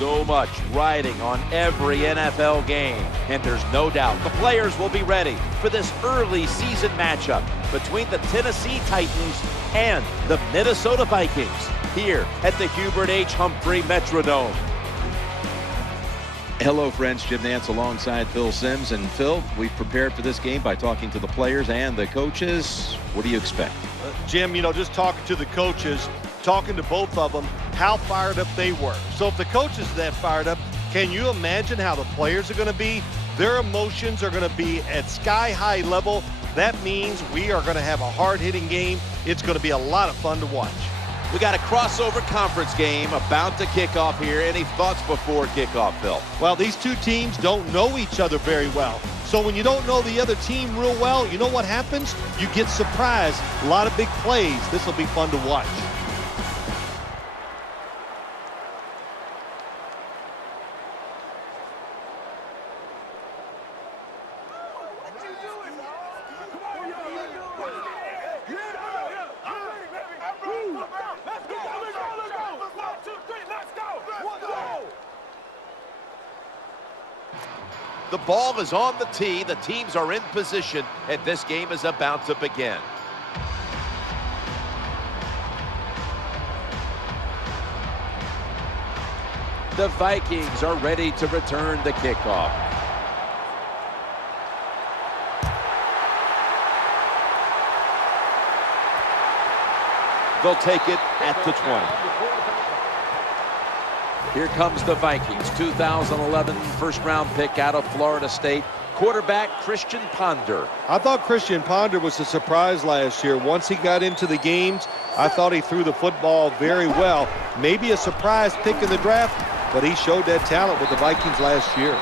So much riding on every NFL game, and there's no doubt the players will be ready for this early season matchup between the Tennessee Titans and the Minnesota Vikings here at the Hubert H. Humphrey Metrodome. Hello, friends. Jim Nantz alongside Phil Simms. And Phil, we've prepared for this game by talking to the players and the coaches. What do you expect? Jim, just talking to the coaches, talking to both of them, how fired up they were. So if the coaches are that fired up, can you imagine how the players are going to be? Their emotions are going to be at sky-high level. That means we are going to have a hard-hitting game. It's going to be a lot of fun to watch. We got a crossover conference game about to kick off here. Any thoughts before kickoff, Phil? Well, these two teams don't know each other very well. So when you don't know the other team real well, you know what happens? You get surprised. A lot of big plays. This will be fun to watch. The ball is on the tee. The teams are in position, and this game is about to begin. The Vikings are ready to return the kickoff. They'll take it at the 20. Here comes the Vikings, 2011 first-round pick out of Florida State, quarterback Christian Ponder. I thought Christian Ponder was a surprise last year. Once he got into the games, I thought he threw the football very well. Maybe a surprise pick in the draft, but he showed that talent with the Vikings last year.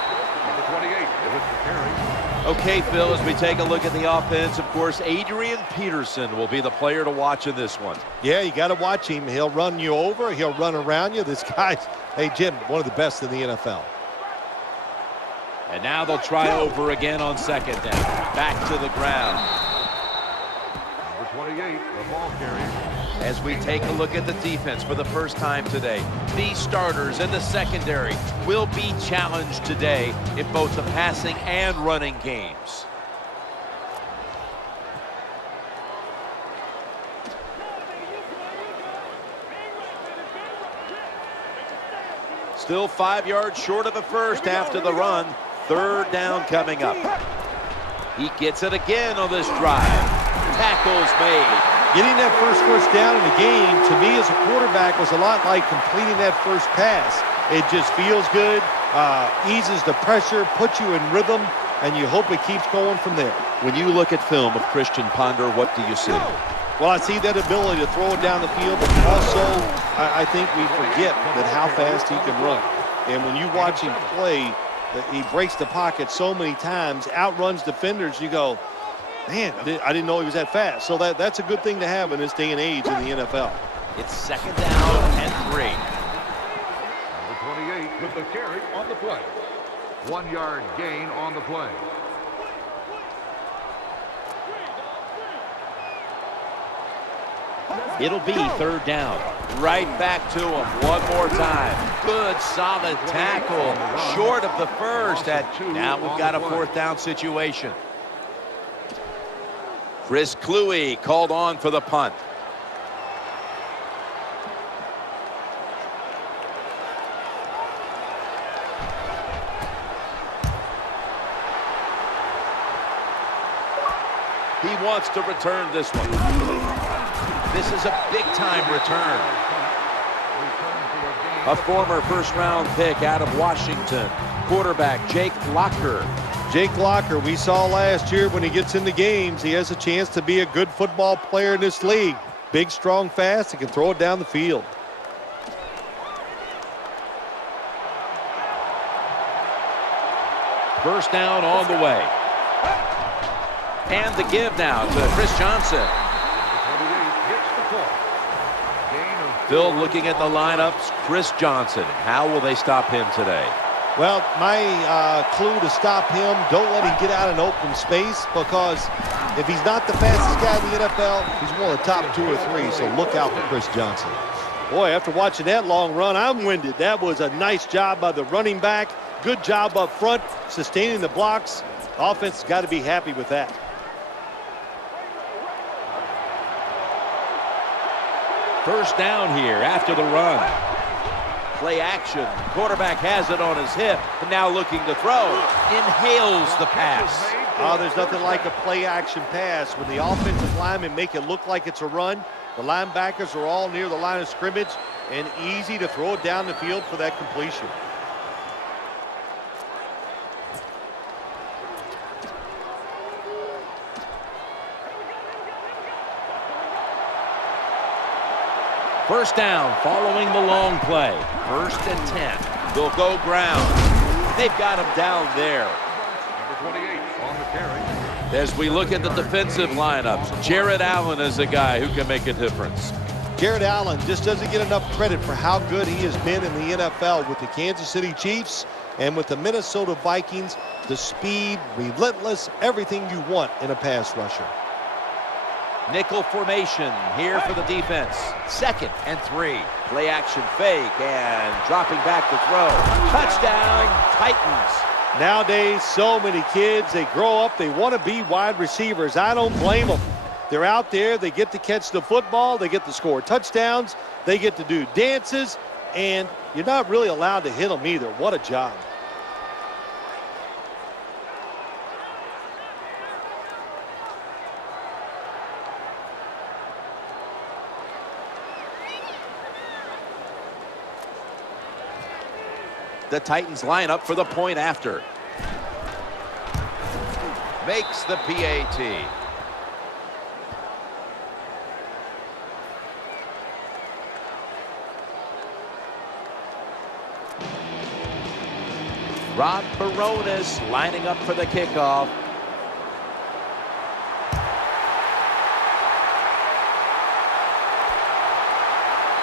Okay, Phil, as we take a look at the offense, of course, Adrian Peterson will be the player to watch in this one. Yeah, you got to watch him. He'll run you over. He'll run around you. This guy's, hey, Jim, one of the best in the NFL. And now they'll try over again on second down. Back to the ground. Number 28, the ball carrier. As we take a look at the defense for the first time today, these starters in the secondary will be challenged today in both the passing and running games. Still 5 yards short of the first after the run. Third down coming up. He gets it again on this drive. Tackles made. Getting that first down in the game, to me as a quarterback, was a lot like completing that first pass. It just feels good, eases the pressure, puts you in rhythm, and you hope it keeps going from there. When you look at film of Christian Ponder, what do you see? Well, I see that ability to throw it down the field, but also I think we forget that how fast he can run. And when you watch him play, he breaks the pocket so many times, outruns defenders, you go, man, I didn't know he was that fast. So that's a good thing to have in this day and age in the NFL. It's second down and 3. Number 28 with the carry on the play. 1 yard gain on the play. It'll be third down. Right back to him one more time. Good, solid tackle. Short of the first. Now we've got a fourth down situation. Chris Cluey called on for the punt. He wants to return this one. This is a big-time return. A former first-round pick out of Washington, quarterback Jake Locker. Jake Locker, we saw last year when he gets into games, he has a chance to be a good football player in this league. Big, strong, fast, he can throw it down the field. First down on the way. And the give now to Chris Johnson. Phil, looking at the lineups, Chris Johnson. How will they stop him today? Well, my clue to stop him, don't let him get out in open space, because if he's not the fastest guy in the NFL, he's one of the top 2 or 3, so look out for Chris Johnson. Boy, after watching that long run, I'm winded. That was a nice job by the running back. Good job up front, sustaining the blocks. Offense has got to be happy with that. First down here after the run. Play action. Quarterback has it on his hip, and now looking to throw. Inhales the pass. Oh, there's nothing like a play action pass. When the offensive linemen make it look like it's a run, the linebackers are all near the line of scrimmage and easy to throw it down the field for that completion. First down following the long play. 1st and 10. They'll go ground. They've got him down there. Number 28 on the carry. As we look at the defensive lineups, Jared Allen is a guy who can make a difference. Jared Allen just doesn't get enough credit for how good he has been in the NFL with the Kansas City Chiefs and with the Minnesota Vikings. The speed, relentless, everything you want in a pass rusher. Nickel formation here for the defense. 2nd and 3. Play action fake and dropping back to throw. Touchdown, Titans. Nowadays, so many kids, they grow up, they want to be wide receivers. I don't blame them. They're out there, they get to catch the football, they get to score touchdowns, they get to do dances, and you're not really allowed to hit them either. What a job. The Titans line up for the point after. Makes the PAT. Rod Baronis lining up for the kickoff.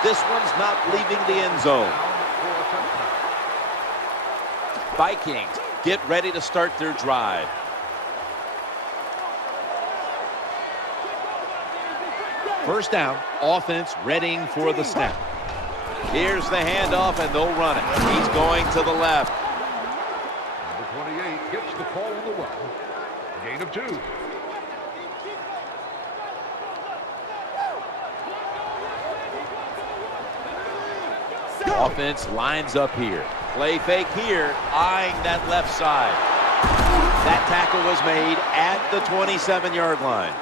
This one's not leaving the end zone. Vikings get ready to start their drive. First down, offense readying for the snap. Here's the handoff, and they'll run it. He's going to the left. Number 28 gets the call on the run. Gain of 2. Offense lines up here. Play fake here, eyeing that left side. That tackle was made at the 27-yard line.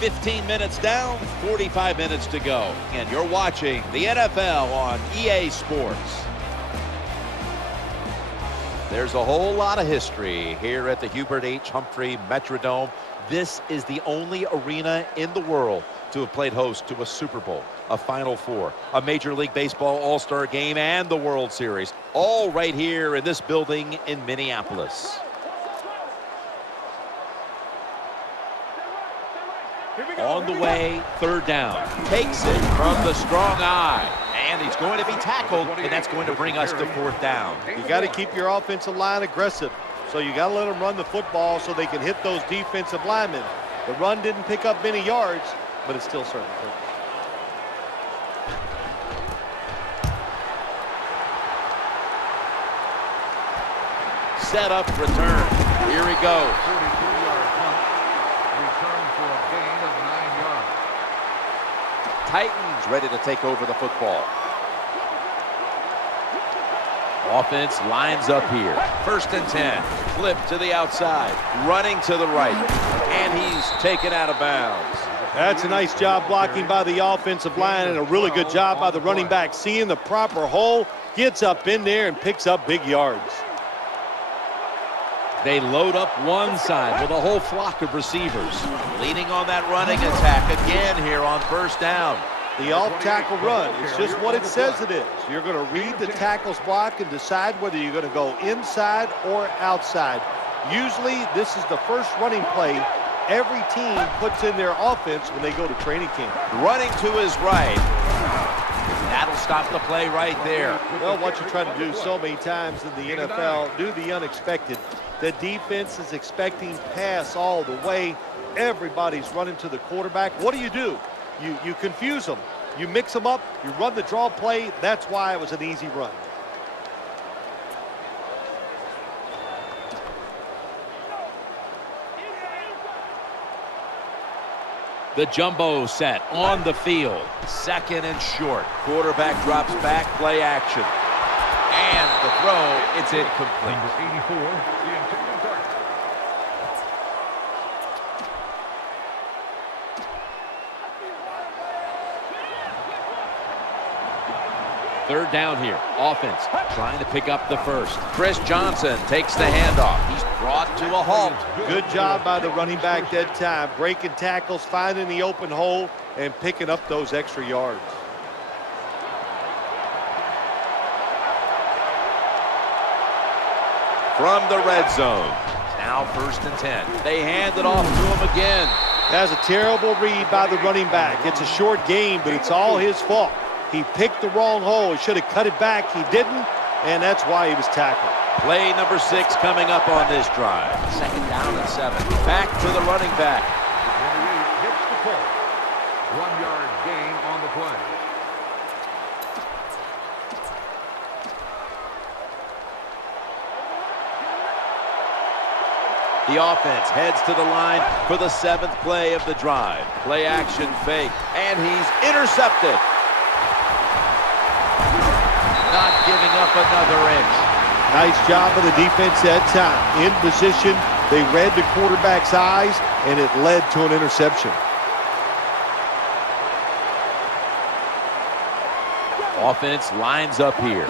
15 minutes down, 45 minutes to go. And you're watching the NFL on EA Sports. There's a whole lot of history here at the Hubert H. Humphrey Metrodome. This is the only arena in the world to have played host to a Super Bowl, a Final Four, a Major League Baseball All-Star Game, and the World Series, all right here in this building in Minneapolis. On the way, 3rd down. Takes it from the strong eye. And he's going to be tackled, and that's going to bring us to 4th down. You got to keep your offensive line aggressive. So you got to let them run the football so they can hit those defensive linemen. The run didn't pick up many yards, but it still served the purpose. Set up, return. Here we go. 42-yard punt. Return for a gain of 9 yards. Titans ready to take over the football. Offense lines up here. 1st and 10. Flip to the outside. Running to the right. And he's taken out of bounds. That's a nice job blocking by the offensive line and a really good job by the running back. Seeing the proper hole, gets up in there and picks up big yards. They load up one side with a whole flock of receivers. Leaning on that running attack again here on 1st down. The off-tackle run, it's just what it says it is. You're going to read the tackle's block and decide whether you're going to go inside or outside. Usually, this is the first running play every team puts in their offense when they go to training camp. Running to his right. That'll stop the play right there. Well, what you try to do so many times in the NFL, do the unexpected. The defense is expecting pass all the way. Everybody's running to the quarterback. What do? You confuse them. You mix them up. You run the draw play. That's why it was an easy run. The jumbo set on the field. Second and short. Quarterback drops back, play action. And the throw, it's incomplete. Number 84, the intended target. Third down here. Offense trying to pick up the first. Chris Johnson takes the handoff. He's brought to a halt. Good job by the running back that time. Breaking tackles, finding the open hole, and picking up those extra yards. From the red zone. Now 1st and 10. They hand it off to him again. That's a terrible read by the running back. It's a short game, but it's all his fault. He picked the wrong hole. He should have cut it back. He didn't, and that's why he was tackled. Play number 6 coming up on this drive. 2nd down and 7. Back to the running back. 28 hits the ball. 1-yard gain on the play. The offense heads to the line for the 7th play of the drive. Play action fake, and he's intercepted. Not giving up another inch. Nice job of the defense that time. In position, they read the quarterback's eyes, and it led to an interception. Offense lines up here.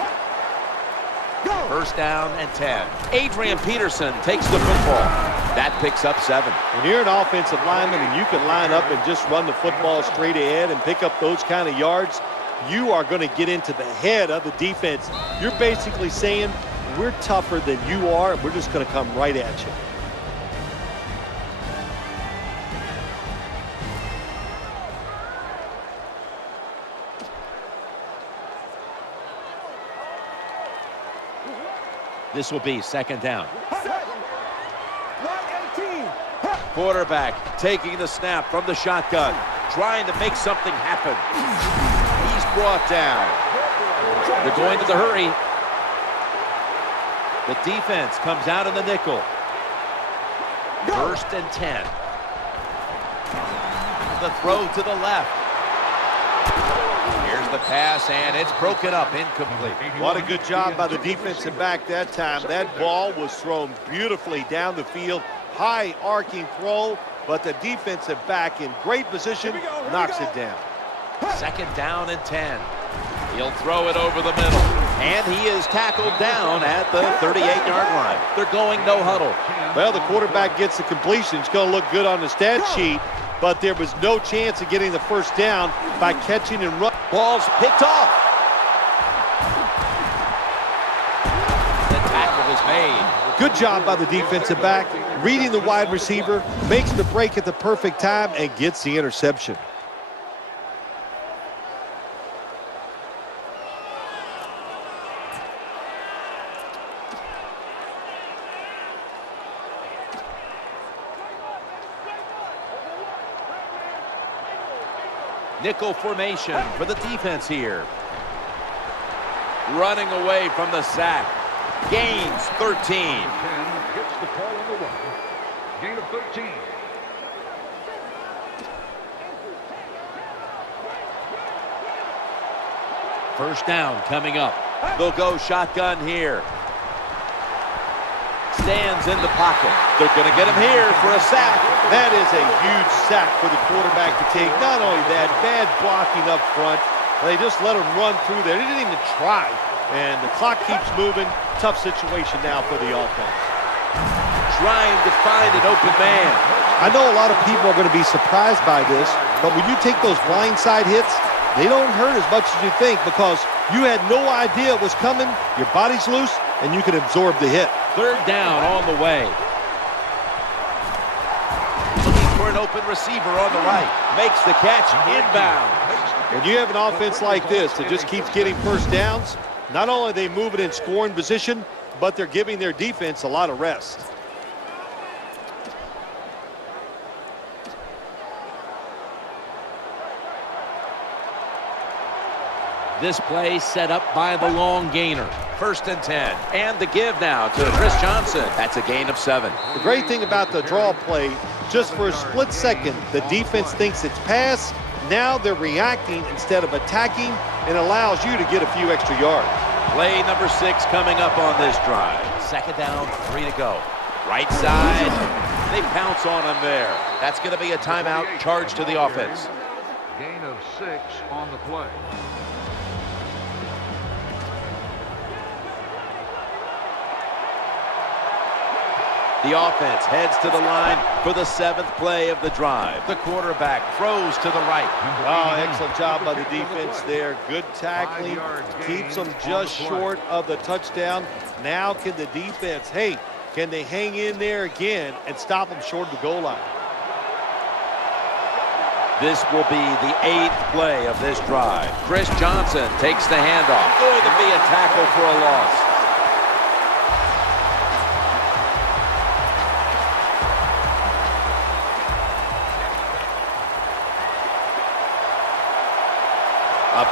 1st down and 10. Adrian Peterson takes the football. That picks up 7. When you're an offensive lineman and you can line up and just run the football straight ahead and pick up those kind of yards, you are going to get into the head of the defense. You're basically saying, we're tougher than you are, and we're just going to come right at you. This will be 2nd down. Quarterback taking the snap from the shotgun, trying to make something happen. He's brought down. They're going to the hurry. The defense comes out in the nickel. 1st and 10. The throw to the left. Here's the pass, and it's broken up, incomplete. What a good job by the defensive back that time. That ball was thrown beautifully down the field. High arcing throw, but the defensive back in great position knocks it down. 2nd down and 10. He'll throw it over the middle. And he is tackled down at the 38-yard line. They're going no huddle. Well, the quarterback gets the completion. It's going to look good on the stat sheet, but there was no chance of getting the 1st down by catching and running. Ball's picked off. The tackle is made. Good job by the defensive back. Reading the wide receiver, makes the break at the perfect time, and gets the interception. Nickel formation for the defense here. Running away from the sack. Gains 13. 10 gets the ball on the run. Gain of 13. First down coming up. They'll go shotgun here. Stands in the pocket. They're going to get him here for a sack. That is a huge sack for the quarterback to take. Not only that, bad blocking up front. They just let him run through there. They didn't even try. And the clock keeps moving. Tough situation now for the offense. Trying to find an open man. I know a lot of people are going to be surprised by this, but when you take those blindside hits, they don't hurt as much as you think because you had no idea it was coming. Your body's loose, and you can absorb the hit. 3rd down on the way. Looking for an open receiver on the right. Makes the catch inbound. When you have an offense like this that just keeps getting 1st downs, not only are they moving in scoring position, but they're giving their defense a lot of rest. This play set up by the long gainer. 1st and 10. And the give now to Chris Johnson. That's a gain of 7. The great thing about the draw play, just for a split second, the defense thinks it's pass. Now they're reacting instead of attacking, and allows you to get a few extra yards. Play number 6 coming up on this drive. 2nd down, 3 to go. Right side. They pounce on him there. That's going to be a timeout charge to the offense. Gain of 6 on the play. The offense heads to the line for the 7th play of the drive. The quarterback throws to the right. Oh, excellent job by the defense there. Good tackling. Keeps them just short of the touchdown. Now can the defense, can they hang in there again and stop them short of the goal line? This will be the 8th play of this drive. Chris Johnson takes the handoff. Going to be a tackle for a loss.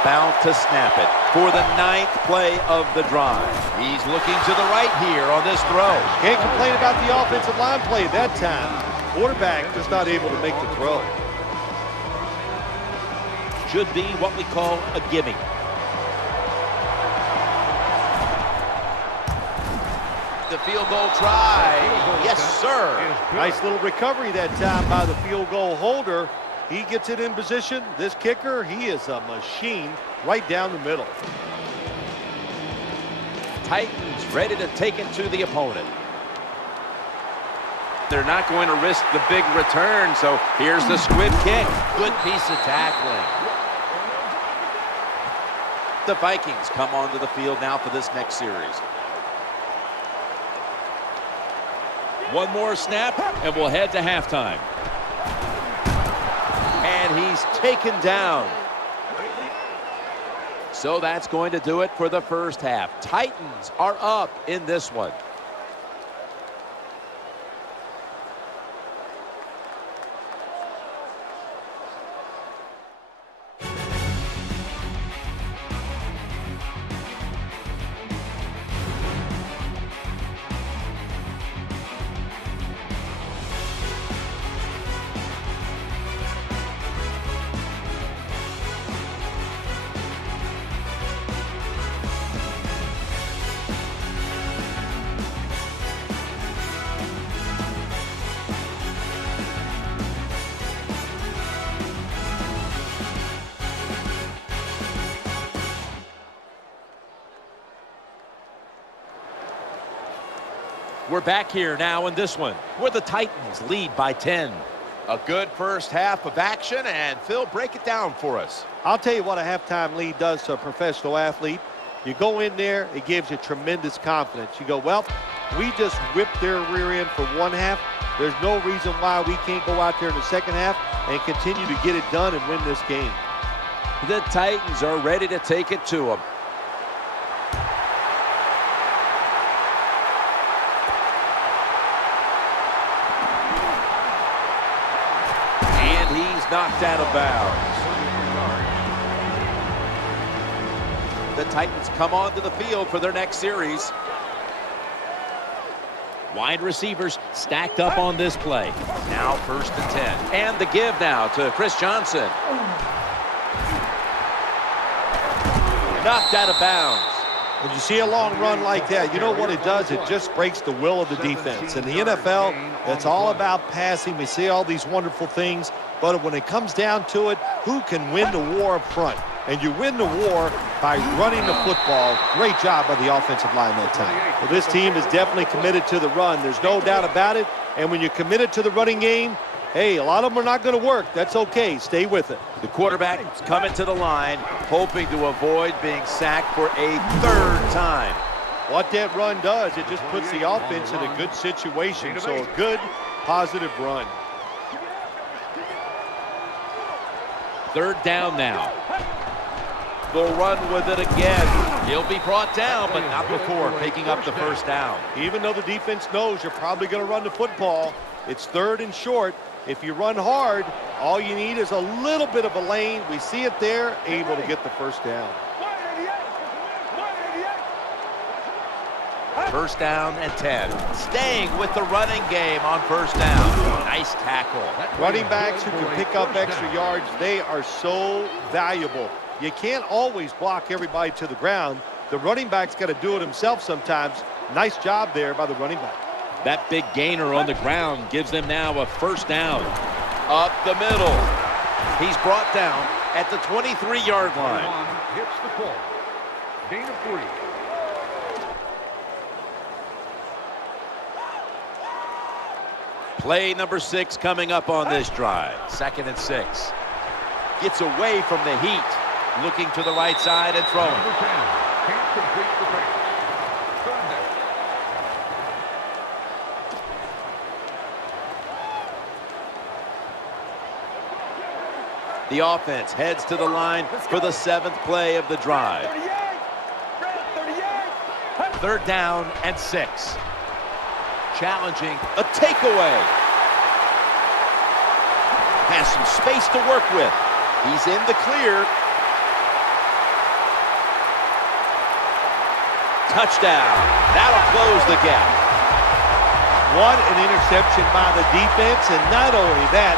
About to snap it for the 9th play of the drive. He's looking to the right here on this throw. Can't complain about the offensive line play that time. Quarterback just not able to make the throw. Should be what we call a gimme. The field goal try. Yes, sir. Nice little recovery that time by the field goal holder. He gets it in position. This kicker, he is a machine right down the middle. Titans ready to take it to the opponent. They're not going to risk the big return, so here's the squib kick. Good piece of tackling. The Vikings come onto the field now for this next series. One more snap, and we'll head to halftime. And he's taken down. So that's going to do it for the first half. Titans are up in this one. We're back here now in this one, where the Titans lead by 10. A good first half of action, and Phil, break it down for us. I'll tell you what a halftime lead does to a professional athlete. You go in there, it gives you tremendous confidence. You go, well, we just whipped their rear end for one half. There's no reason why we can't go out there in the second half and continue to get it done and win this game. The Titans are ready to take it to them. Knocked out of bounds. The Titans come onto the field for their next series. Wide receivers stacked up on this play. Now 1st and 10. And the give now to Chris Johnson. Knocked out of bounds. When you see a long run like that, you know what it does? It just breaks the will of the defense. In the NFL, it's all about passing. We see all these wonderful things. But when it comes down to it, who can win the war up front? And you win the war by running the football. Great job by the offensive line that time. Well, this team is definitely committed to the run. There's no doubt about it. And when you're committed to the running game, hey, a lot of them are not going to work. That's okay. Stay with it. The quarterback is coming to the line, hoping to avoid being sacked for a 3rd time. What that run does, it just puts the offense in a good situation. So a good, positive run. 3rd down now. They'll run with it again. He'll be brought down, but not before picking up the 1st down. Even though the defense knows you're probably going to run the football, it's 3rd and short. If you run hard, all you need is a little bit of a lane. We see it there, able to get the 1st down. First down and 10. Staying with the running game on first down. Nice tackle. Running backs who can pick up extra yards, they are so valuable. You can't always block everybody to the ground. The running back's got to do it himself sometimes. Nice job there by the running back. That big gainer on the ground gives them now a first down. Up the middle. He's brought down at the 23-yard line. Hits the pole. Gain of 3. Play number 6 coming up on this drive. 2nd and 6. Gets away from the heat. Looking to the right side and throwing. Number 10. Can't complete the pass. Third down. The offense heads to the line for the 7th play of the drive. 3rd down and 6. Challenging a takeaway. Has some space to work with. He's in the clear. Touchdown. That'll close the gap. What an interception by the defense, and not only that,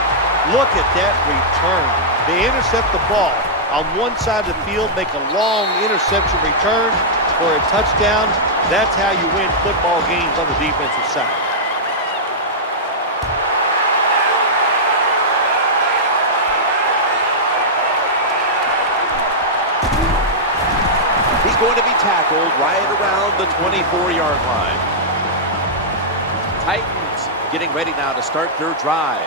look at that return. They intercept the ball on one side of the field, make a long interception return for a touchdown. That's how you win football games on the defensive side. He's going to be tackled right around the 24-yard line. Titans getting ready now to start their drive.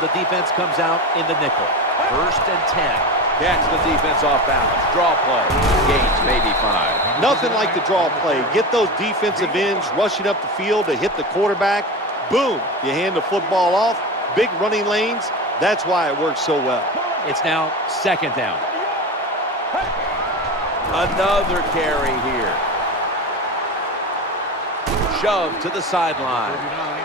The defense comes out in the nickel. 1st and 10. Catch the defense off balance. Draw play. Gains maybe 5. Nothing like the draw play. Get those defensive ends rushing up the field to hit the quarterback. Boom, you hand the football off. Big running lanes. That's why it works so well. It's now 2nd down. Another carry here. Shoved to the sideline.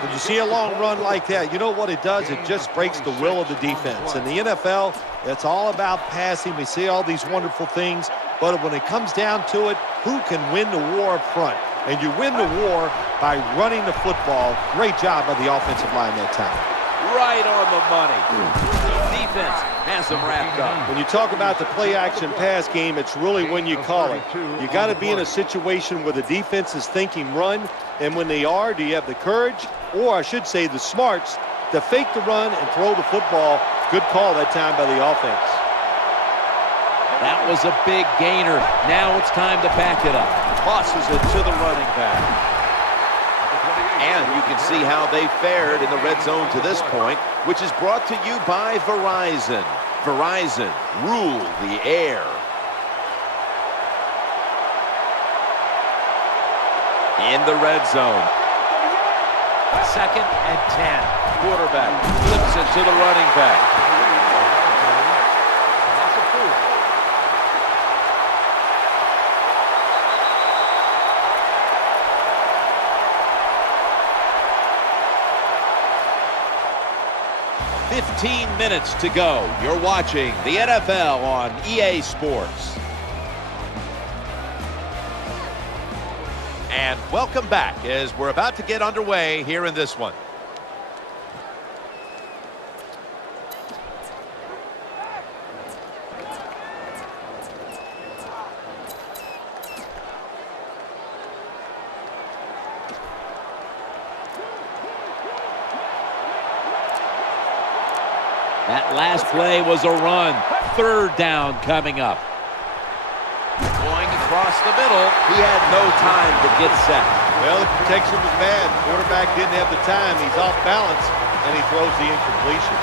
When you see a long run like that, you know what it does? It just breaks the will of the defense. In the NFL, it's all about passing. We see all these wonderful things, but when it comes down to it, who can win the war up front? And you win the war by running the football. Great job by the offensive line that time. Right on the money. Defense has them wrapped up. When you talk about the play-action pass game, it's really when you call it. You got to be in a situation where the defense is thinking run, and when they are, do you have the courage, or I should say the smarts, to fake the run and throw the football? Good call that time by the offense. That was a big gainer. Now it's time to pack it up. Tosses it to the running back. And you can see how they fared in the red zone to this point, which is brought to you by Verizon. Verizon, rule the air. In the red zone. 2nd and 10. Quarterback flips it to the running back. 15 minutes to go. You're watching the NFL on EA Sports. And welcome back as we're about to get underway here in this one. That last play was a run. 3rd down coming up. Going across the middle. He had no time to get set. Well, the protection was bad. The quarterback didn't have the time. He's off balance, and he throws the incompletion.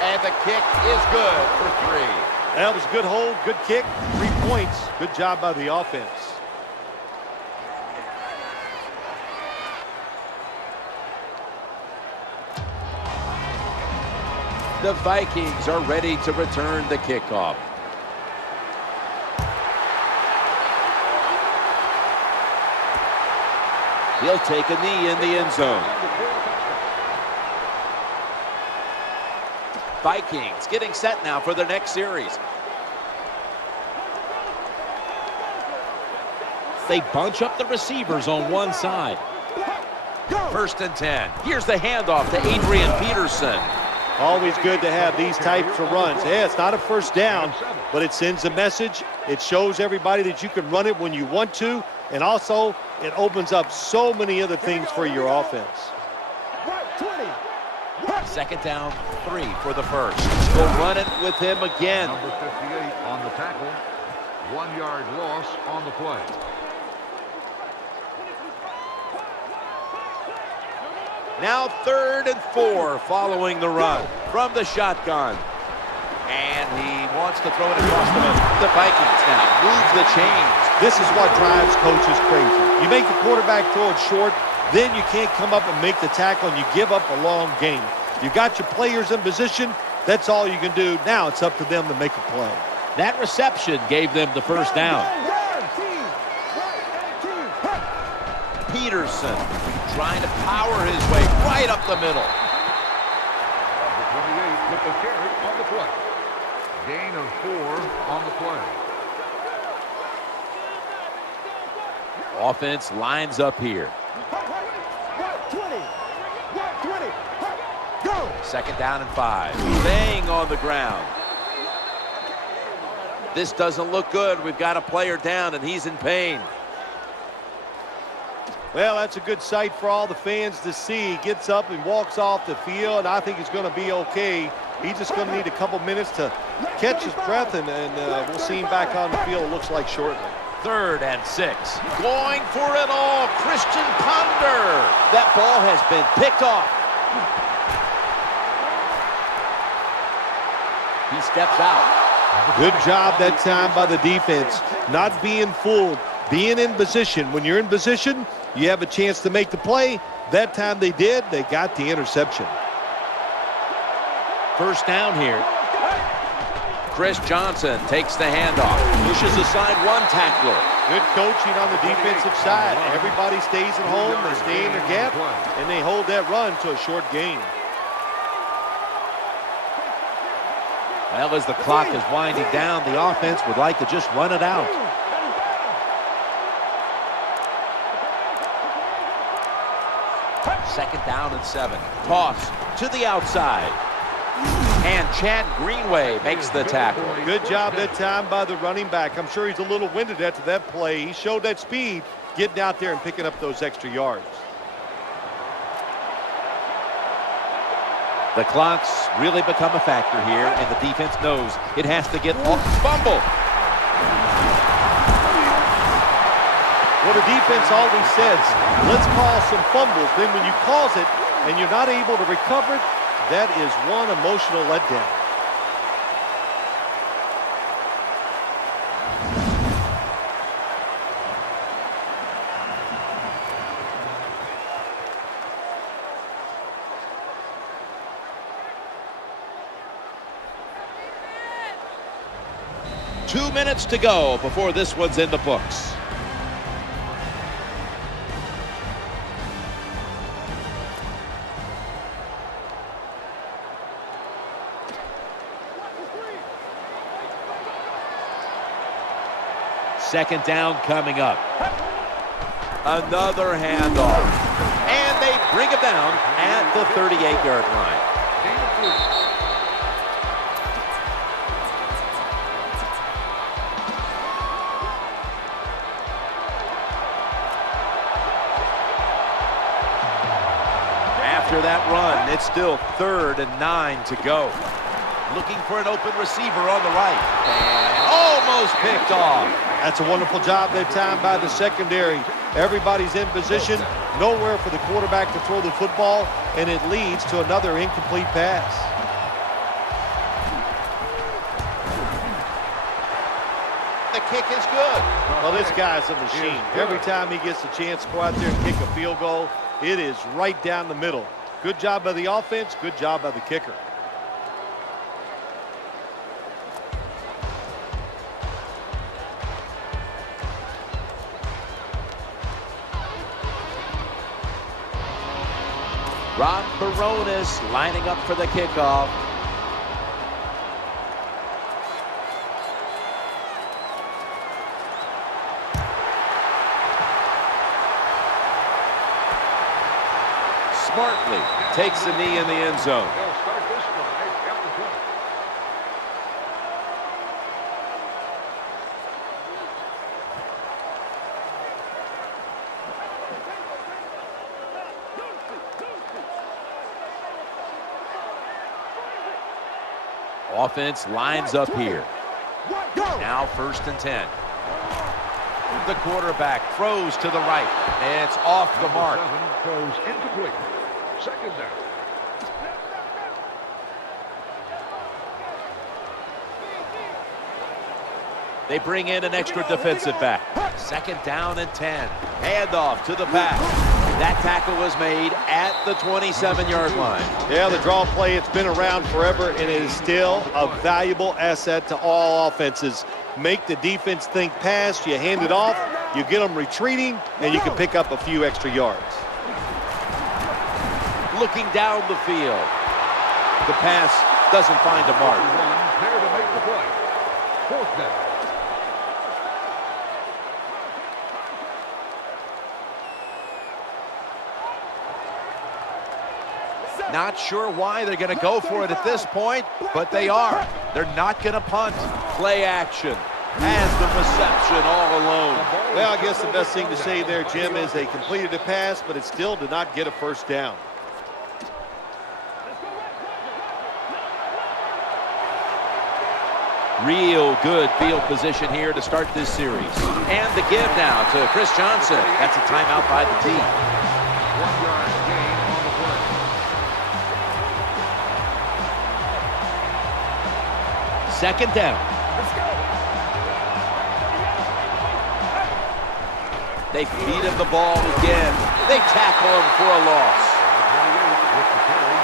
And the kick is good for 3. That was a good hold, good kick, 3 points. Good job by the offense. The Vikings are ready to return the kickoff. He'll take a knee in the end zone. Vikings getting set now for their next series. They bunch up the receivers on one side. 1st and 10. Here's the handoff to Adrian Peterson. Always good to have these types of runs. Yeah, it's not a first down, but it sends a message. It shows everybody that you can run it when you want to, and also it opens up so many other things for your offense. 2nd down, 3 for the first. We'll run it with him again. Number 58 on the tackle. 1-yard loss on the play. Now 3rd and 4 following the run from the shotgun. And he wants to throw it across the middle. The Vikings now move the chains. This is what drives coaches crazy. You make the quarterback throw it short, then you can't come up and make the tackle, and you give up a long game. You got your players in position. That's all you can do. Now it's up to them to make a play. That reception gave them the first down. Peterson trying to power his way right up the middle. Number 28 with the carry on the play. Gain of 4 on the play. Offense lines up here. 2nd down and 5. Staying on the ground. This doesn't look good. We've got a player down, and he's in pain. Well, that's a good sight for all the fans to see. He gets up and walks off the field, and I think he's going to be okay. He's just going to need a couple minutes to catch his breath, and we'll see him back on the field, it looks like, shortly. 3rd and 6. Going for it all, Christian Ponder. That ball has been picked off. He steps out. Good job that time by the defense, not being fooled, being in position. When you're in position, you have a chance to make the play. That time they did. They got the interception. 1st down here. Chris Johnson takes the handoff. Pushes aside one tackler. Good coaching on the defensive side. Everybody stays at home. They stay in their gap, and they hold that run to a short gain. Well, as the clock is winding down, the offense would like to just run it out. Second down and 7. Toss to the outside. And Chad Greenway makes the tackle. Good job that time by the running back. I'm sure he's a little winded after that play. He showed that speed, getting out there and picking up those extra yards. The clock's really become a factor here, and the defense knows it has to get off. Fumble. Well, the defense always says, let's call some fumbles. Then when you cause it and you're not able to recover it, that is one emotional letdown. Two minutes to go before this one's in the books. Second down coming up. Another handoff. And they bring him down at the 38-yard line. After that run, it's still 3rd and 9 to go. Looking for an open receiver on the right. And almost picked off. That's a wonderful job that time by the secondary. Everybody's in position, nowhere for the quarterback to throw the football, and it leads to another incomplete pass. The kick is good. Well, this guy's a machine. Every time he gets a chance to go out there and kick a field goal, it is right down the middle. Good job by the offense, good job by the kicker. Ron Baronis lining up for the kickoff. smartly takes the knee in the end zone. They'll start this drive at the 20. Offense lines up here. Now 1st and 10. The quarterback throws to the right. And it's off the mark. 7 throws incomplete. 2nd down. They bring in an extra defensive back. 2nd down and 10. Handoff to the back. That tackle was made at the 27-yard line. Yeah, the draw play, it's been around forever, and it is still a valuable asset to all offenses. Make the defense think pass, you hand it off, you get them retreating, and you can pick up a few extra yards. Looking down the field. The pass doesn't find a mark. There to make the play. 4th down. Not sure why they're going to go for it at this point, but they are. They're not going to punt. Play action. And the reception all alone. Well, I guess the best thing to say there, Jim, is they completed a pass, but it still did not get a 1st down. Real good field position here to start this series. And the give now to Chris Johnson. That's a timeout by the team. 1-yard gain on the play. Second down. They feed him the ball again. They tackle him for a loss. 28 with the carry.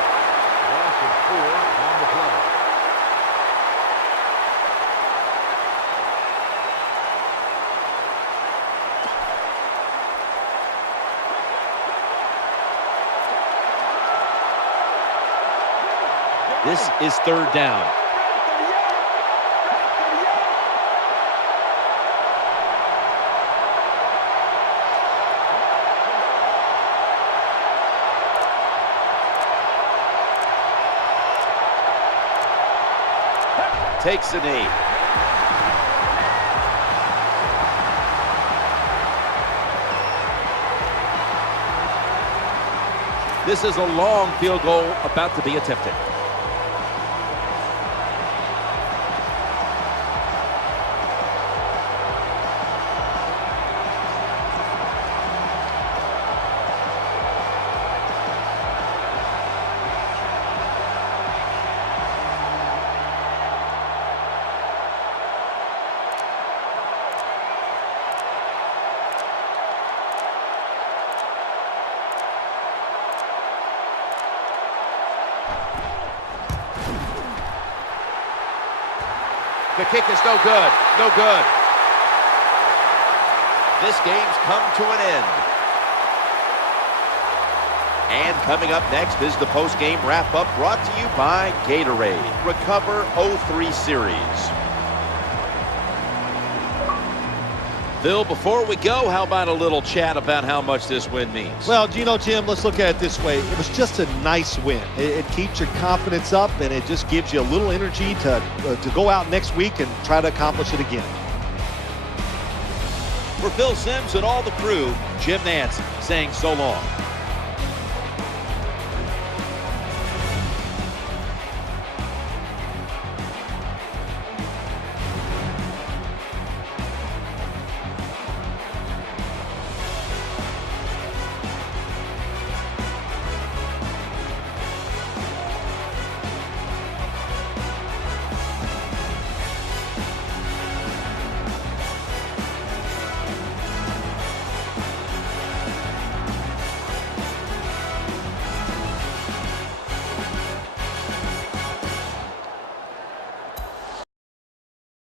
Loss of 4 on the play. This is 3rd down. Takes a knee. This is a long field goal about to be attempted. The kick is no good. No good. This game's come to an end. And coming up next is the post-game wrap-up brought to you by Gatorade. Recover 03 Series. Phil, before we go, how about a little chat about how much this win means? Well, you know, Jim, let's look at it this way. It was just a nice win. It keeps your confidence up, and it just gives you a little energy to go out next week and try to accomplish it again. For Phil Simms and all the crew, Jim Nance saying so long.